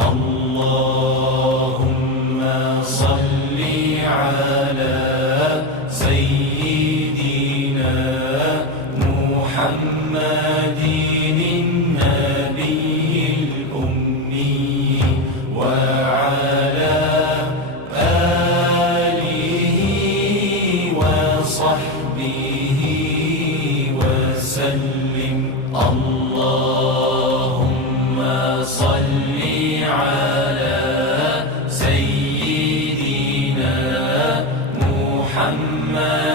اللهم صل على سيدنا محمد النبي الأمي وعلى آله وصحبه وسلم. اللهم صل على سيدنا محمد